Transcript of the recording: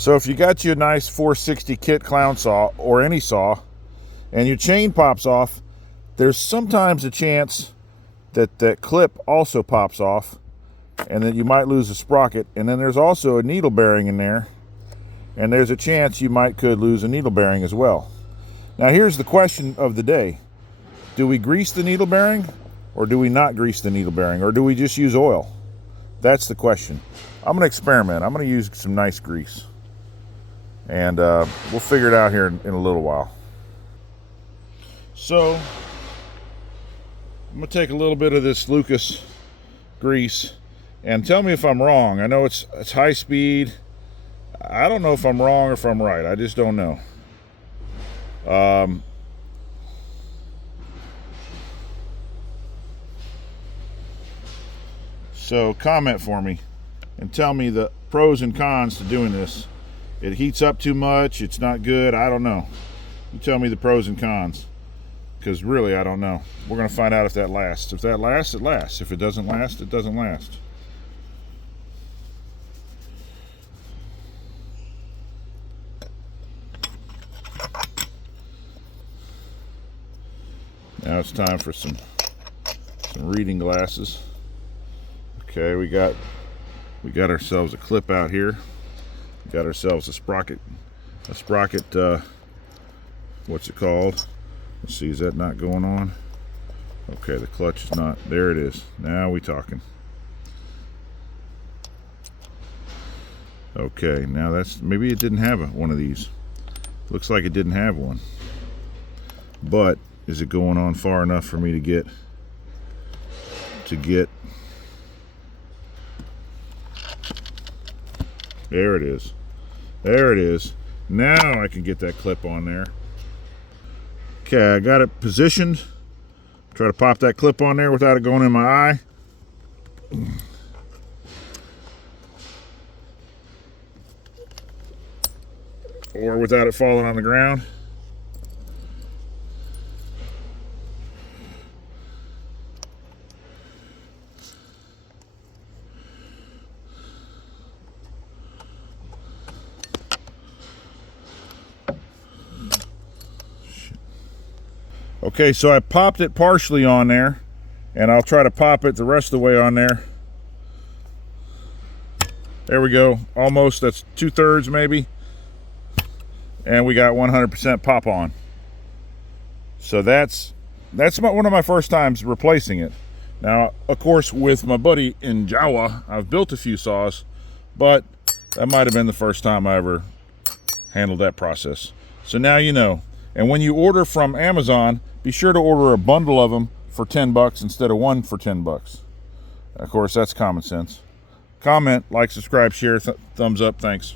So if you got you a nice 460 kit clown saw or any saw and your chain pops off, there's sometimes a chance that that clip also pops off and then you might lose a sprocket. And then there's also a needle bearing in there, and there's a chance you could lose a needle bearing as well. Now here's the question of the day. Do we grease the needle bearing, or do we not grease the needle bearing, or do we just use oil? That's the question. I'm going to experiment. I'm going to use some nice grease, and we'll figure it out here in a little while. So I'm going to take a little bit of this Lucas grease and tell me if I'm wrong. I know it's high speed. I don't know if I'm wrong or if I'm right. I just don't know. So comment for me and tell me the pros and cons to doing this. It heats up too much, it's not good, I don't know. You tell me the pros and cons, because really I don't know. We're going to find out if that lasts. If that lasts, it lasts. If it doesn't last, it doesn't last. Now it's time for some reading glasses. Okay, we got ourselves a clip out here. We got ourselves a sprocket. What's it called? Let's see, is that not going on? Okay, the clutch is not. There it is. Now we talking. Okay, now that's, maybe it didn't have one of these. Looks like it didn't have one. But is it going on far enough for me to get there it is. There it is. Now I can get that clip on there. Okay, I got it positioned. Try to pop that clip on there without it going in my eye. Or without it falling on the ground. Okay, so I popped it partially on there, and I'll try to pop it the rest of the way on there. There we go, almost, that's 2/3 maybe. And we got 100% pop on. So that's one of my first times replacing it. Now, of course, with my buddy in Jawa, I've built a few saws, but that might have been the first time I ever handled that process. So now you know. And when you order from Amazon, be sure to order a bundle of them for 10 bucks instead of one for 10 bucks. Of course, that's common sense. Comment, like, subscribe, share, thumbs up. Thanks.